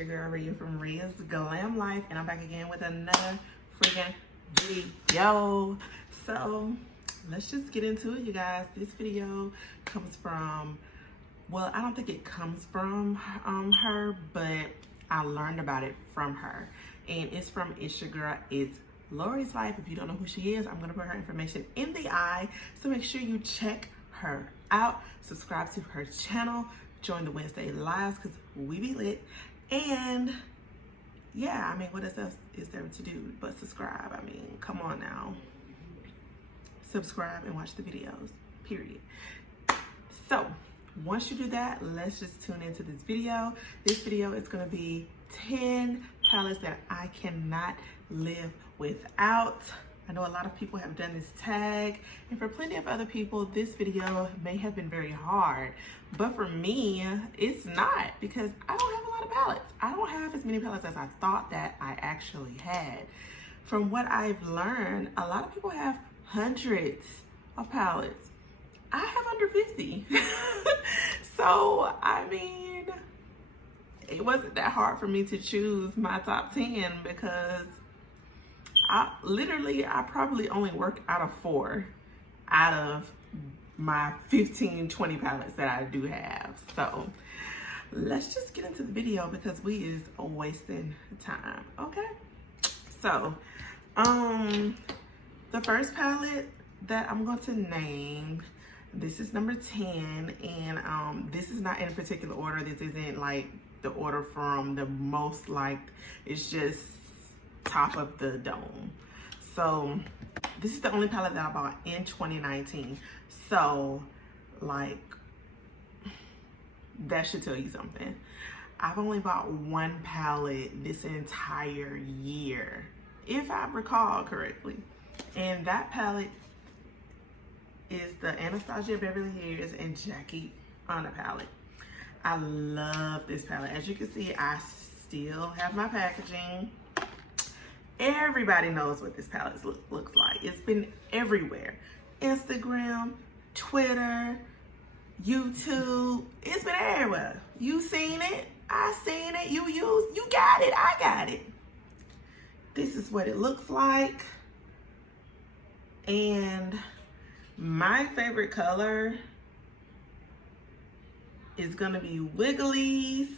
your girl Rhea from Rhea's Glam Life, and I'm back again with another freaking video. So let's just get into it, you guys. This video comes from, well, I don't think it comes from her, but I learned about it from her, and it's from It's Your Girl, It's Lori's Life. If you don't know who she is, I'm gonna put her information in the eye, so make sure you check her out, subscribe to her channel, join the Wednesday lives because we be lit. And yeah, I mean, what else is there to do but subscribe? I mean, come on now, subscribe and watch the videos, period. So once you do that, let's just tune into this video. This video is going to be 10 palettes that I cannot live without. I know a lot of people have done this tag, and for plenty of other people, this video may have been very hard. But for me, it's not, because I don't have a lot of palettes. I don't have as many palettes as I thought that I actually had. From what I've learned, a lot of people have hundreds of palettes. I have under 50. So, I mean, it wasn't that hard for me to choose my top 10 because I probably only work out of 4 out of my 15, 20 palettes that I do have. So let's just get into the video because we is wasting time, okay? So, the first palette that I'm going to name, this is number 10, and this is not in a particular order. This isn't like the order from the most liked. It's just top of the dome. So this is the only palette that I bought in 2019. So like, that should tell you something. I've only bought one palette this entire year, if I recall correctly. And that palette is the Anastasia Beverly Hills and Jackie Aina palette. I love this palette. As you can see, I still have my packaging. Everybody knows what this palette looks like. It's been everywhere. Instagram, Twitter, YouTube. It's been everywhere. You seen it, I seen it, you got it, I got it. This is what it looks like. And my favorite color is gonna be Wiggly's,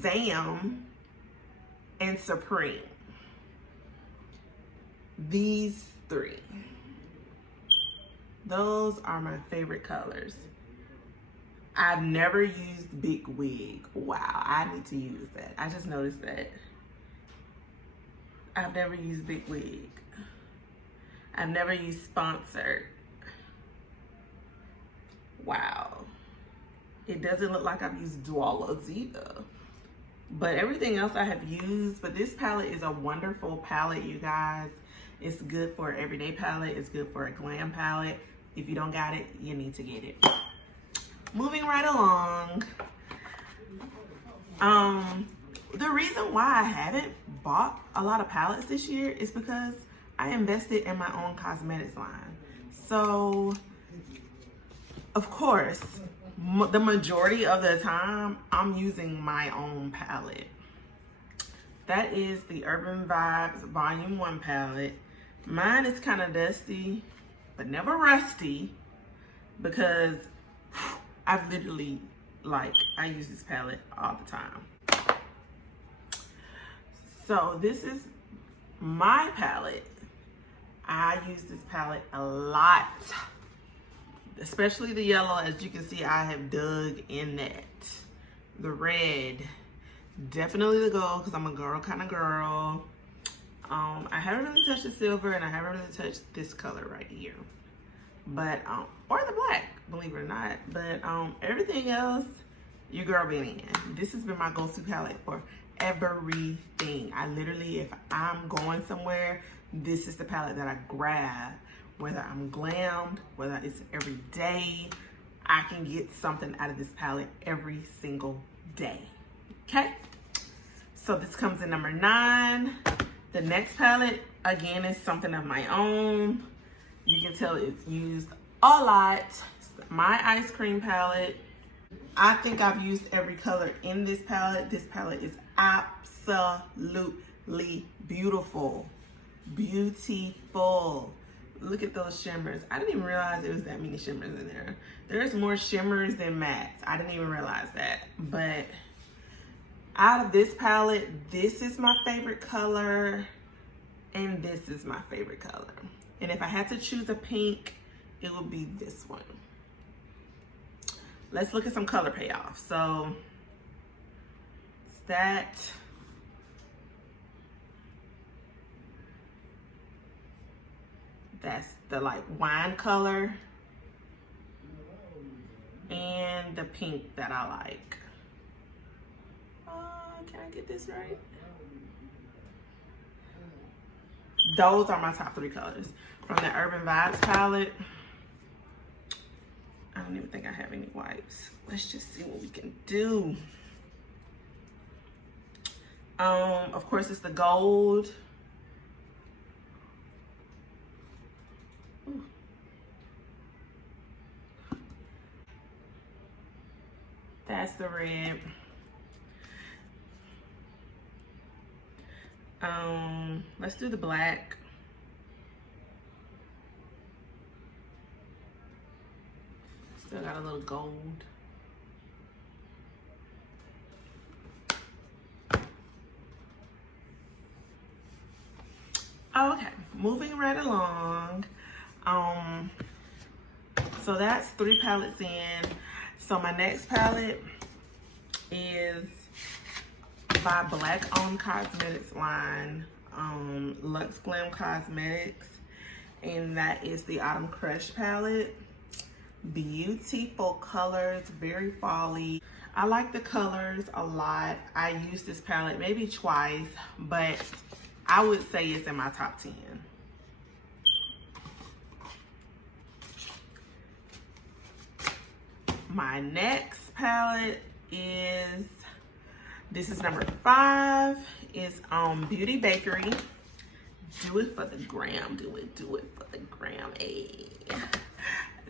Zam, and Supreme. These 3. Those are my favorite colors. I've never used Big Wig. Wow, I need to use that. I just noticed that. I've never used Big Wig. I've never used Sponsored. Wow. It doesn't look like I've used Dwellers either. But everything else I have used. But this palette is a wonderful palette, you guys. It's good for an everyday palette. It's good for a glam palette. If you don't got it, you need to get it. Moving right along. The reason why I haven't bought a lot of palettes this year is because I invested in my own cosmetics line. So, of course, the majority of the time, I'm using my own palette. That is the Urban Vibes Volume 1 palette. Mine is kind of dusty, but never rusty, because I've literally, I use this palette all the time. So this is my palette. I use this palette a lot, especially the yellow. As you can see, I have dug in that. The red, definitely the gold, because I'm a girl kind of girl. I haven't really touched the silver, and I haven't really touched this color right here. But, or the black, believe it or not. But everything else, your girl been in. This has been my go-to palette for everything. I literally, if I'm going somewhere, this is the palette that I grab. Whether I'm glammed, whether it's every day, I can get something out of this palette every single day. Okay? So this comes in number 9. The next palette, again, is something of my own. You can tell it's used a lot. It's my ice cream palette. I think I've used every color in this palette. This palette is absolutely beautiful. Beautiful. Look at those shimmers. I didn't even realize there was that many shimmers in there. There's more shimmers than mattes. I didn't even realize that. But out of this palette, this is my favorite color. And this is my favorite color. And if I had to choose a pink, it would be this one. Let's look at some color payoff. So it's that. That's the like wine color. And the pink that I like. Can I get this right? Those are my top 3 colors from the Urban Vibes palette. I don't even think I have any wipes. Let's just see what we can do. Of course, it's the gold. Ooh. That's the red. Let's do the black. Still got a little gold. Okay, moving right along. So that's 3 palettes in. So my next palette is by Black Owned Cosmetics line, Luxe Glam Cosmetics, and that is the Autumn Crush palette. Beautiful colors, very fall-y. I like the colors a lot. I used this palette maybe twice, but I would say it's in my top 10. My next palette is, this is number 5, is Beauty Bakery. Do it for the gram, do it for the gram, ayy.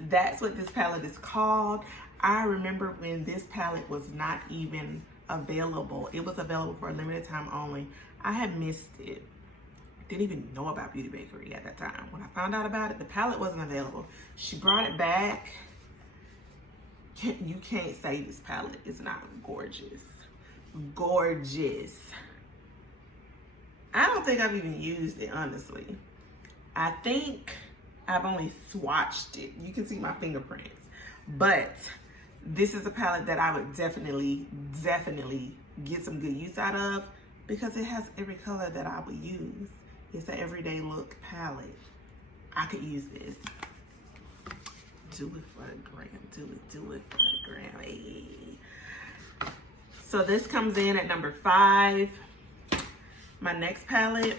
That's what this palette is called. I remember when this palette was not even available. It was available for a limited time only. I had missed it. Didn't even know about Beauty Bakery at that time. When I found out about it, the palette wasn't available. She brought it back. You can't say this palette is not gorgeous. Gorgeous. I don't think I've even used it, honestly. I think I've only swatched it. You can see my fingerprints. But this is a palette that I would definitely get some good use out of because it has every color that I would use. It's an everyday look palette. I could use this. Do it for the gram, do it for the gram. Hey. So this comes in at number 5. My next palette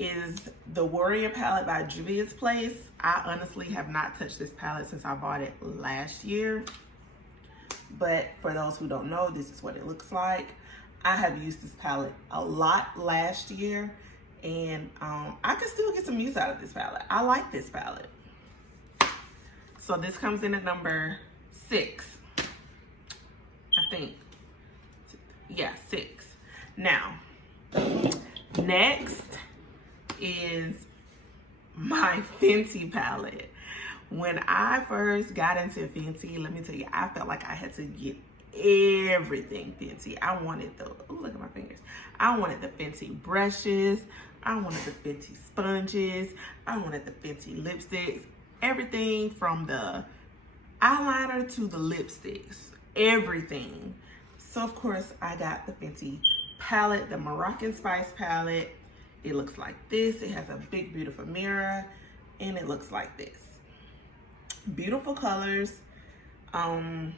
is the Warrior palette by Juvia's Place. I honestly have not touched this palette since I bought it last year. But for those who don't know, this is what it looks like. I have used this palette a lot last year, and I can still get some use out of this palette. I like this palette. So this comes in at number 6, I think. Yeah, 6. Now, next is my Fenty palette. When I first got into Fenty, let me tell you, I felt like I had to get everything Fenty. I wanted the, oh, look at my fingers. I wanted the Fenty brushes. I wanted the Fenty sponges. I wanted the Fenty lipsticks. Everything from the eyeliner to the lipsticks. Everything. So, of course, I got the Fenty palette, the Moroccan Spice palette. It looks like this. It has a big, beautiful mirror, and it looks like this. Beautiful colors. I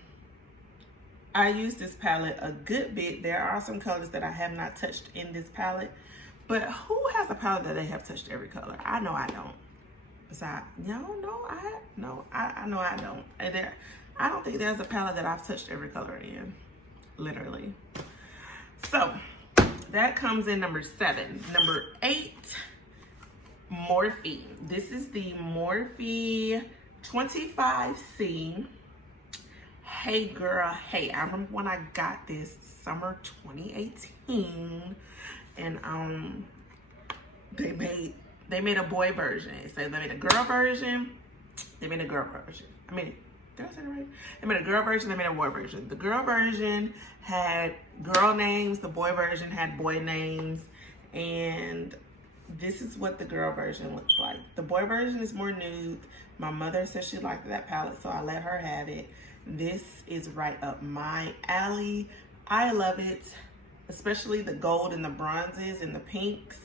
use this palette a good bit. There are some colors that I have not touched in this palette, but who has a palette that they have touched every color? I know I don't. Besides, I know I don't. And I don't think there's a palette that I've touched every color in, literally. So that comes in number 7. Number 8, Morphe. This is the Morphe 25C Hey girl, hey, I remember when I got this summer 2018, and they made a boy version. So they made a girl version, they made a girl version. I mean, did I say that right? They made a girl version, they made a boy version. The girl version had girl names, the boy version had boy names, and this is what the girl version looks like. The boy version is more nude. My mother said she liked that palette, so I let her have it. This is right up my alley. I love it, especially the gold and the bronzes and the pinks.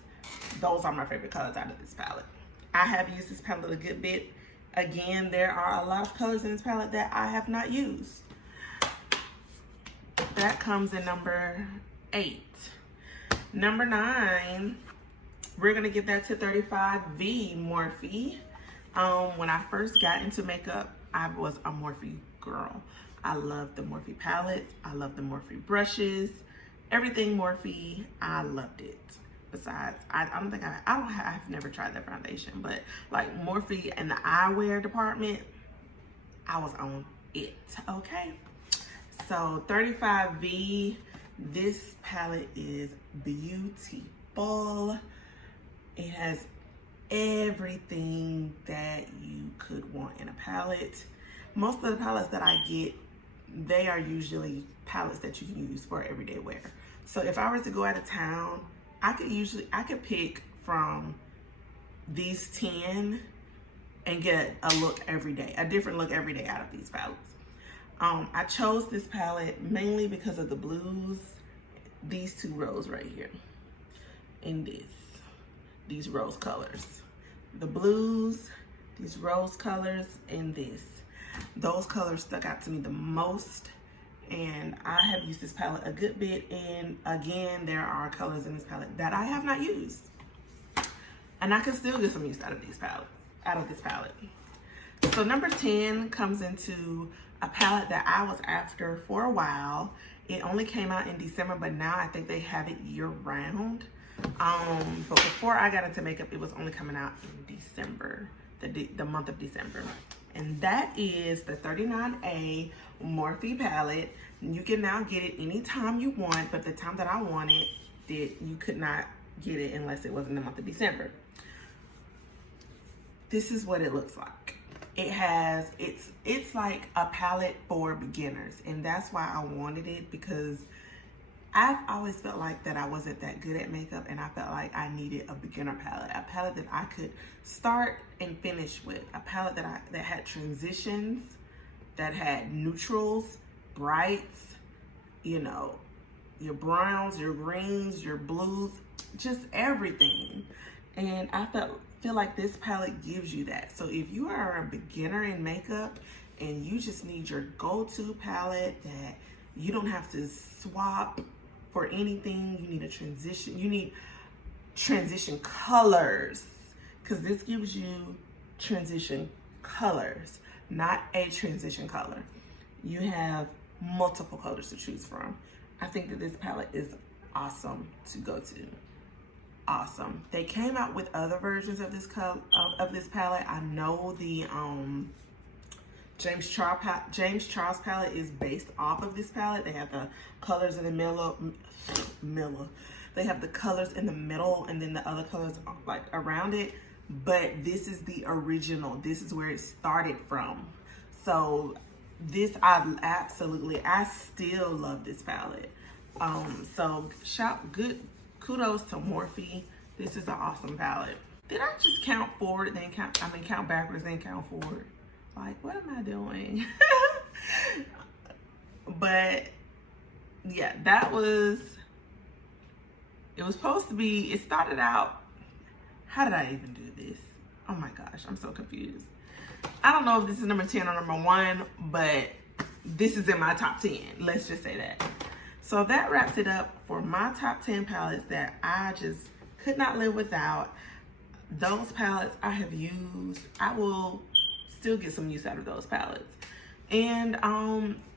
Those are my favorite colors out of this palette. I have used this palette a good bit. Again, there are a lot of colors in this palette that I have not used. That comes in number 8. Number 9, we're gonna give that to 35V Morphe. When I first got into makeup, I was a Morphe girl. I love the Morphe palettes. I love the Morphe brushes. Everything Morphe, I loved it. Besides, I've never tried that foundation, but like Morphe in the eyewear department, I was on it, okay? So 35V, this palette is beautiful. It has everything that you could want in a palette. Most of the palettes that I get, they are usually palettes that you can use for everyday wear. So if I were to go out of town, I could pick from these 10 and get a look every day, a different look every day out of these palettes. I chose this palette mainly because of the blues, these 2 rows right here, and these rose colors. The blues, these rose colors, and this. Those colors stuck out to me the most, and I have used this palette a good bit, and again, there are colors in this palette that I have not used. And I can still get some use out of this palette. So number 10 comes into a palette that I was after for a while. It only came out in December, but now I think they have it year round. But before I got into makeup, it was only coming out in December, the month of December. And that is the 39A Morphe palette. You can now get it anytime you want, but the time that I wanted it, you could not get it unless it was in the month of December. This is what it looks like. It's like a palette for beginners, and that's why I wanted it, because I've always felt like that I wasn't that good at makeup, and I felt like I needed a beginner palette, a palette that I could start and finish with, a palette that had transitions, that had neutrals, brights, you know, your browns, your greens, your blues, just everything. And I feel like this palette gives you that. So if you are a beginner in makeup and you just need your go-to palette that you don't have to swap for anything, you need a transition, you need transition colors, because this gives you transition colors, not a transition color. You have multiple colors to choose from. I think that this palette is awesome to go to. Awesome. They came out with other versions of this palette. I know the James Charles palette is based off of this palette. They have the colors in the middle. They have the colors in the middle, and then the other colors like around it. But this is the original. This is where it started from. So this, I still love this palette. So kudos to Morphe. This is an awesome palette. Did I just count forward, then count backwards, then count forward? Like, what am I doing? But yeah, it was supposed to be, it started out, how did I even do this? Oh my gosh, I'm so confused. I don't know if this is number 10 or number 1, but this is in my top 10. Let's just say that. So that wraps it up for my top 10 palettes that I just could not live without. Those palettes I have used. I will still get some use out of those palettes. And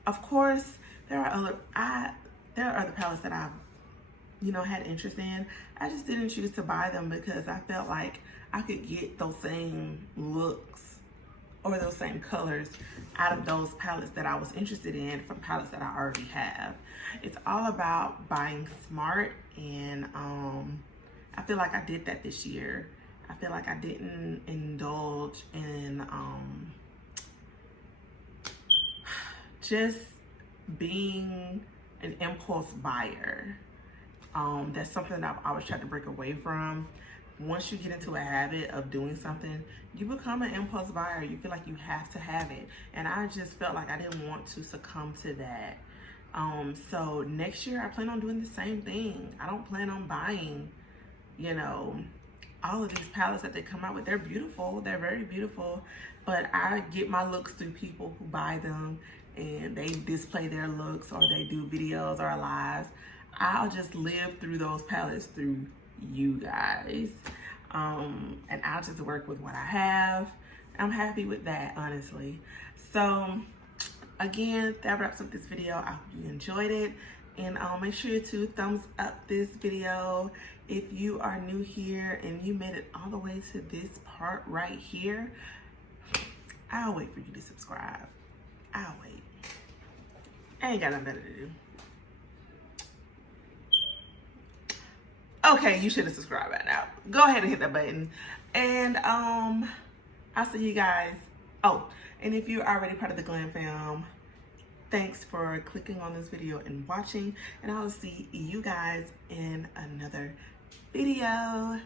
of course, there are other palettes that I've had interest in. I just didn't choose to buy them because I felt like I could get those same looks or those same colors out of those palettes that I was interested in from palettes that I already have. It's all about buying smart, and I feel like I did that this year. I feel like I didn't indulge in just being an impulse buyer. That's something that I've always tried to break away from. Once you get into a habit of doing something, you become an impulse buyer. You feel like you have to have it. And I just felt like I didn't want to succumb to that. So next year I plan on doing the same thing. I don't plan on buying, you know, all of these palettes that they come out with. They're beautiful, they're very beautiful, but I get my looks through people who buy them and they display their looks, or they do videos or lives. I'll just live through those palettes through you guys, and I'll just work with what I have. I'm happy with that, honestly. So again, that wraps up this video. I hope you enjoyed it, and make sure to thumbs up this video if you are new here and you made it all the way to this part right here. I'll wait for you to subscribe. I'll wait. I ain't got nothing better to do. Okay, you should have subscribed by now. Go ahead and hit that button. And I'll see you guys. Oh, and if you're already part of the GlamFam, thanks for clicking on this video and watching. And I'll see you guys in another video.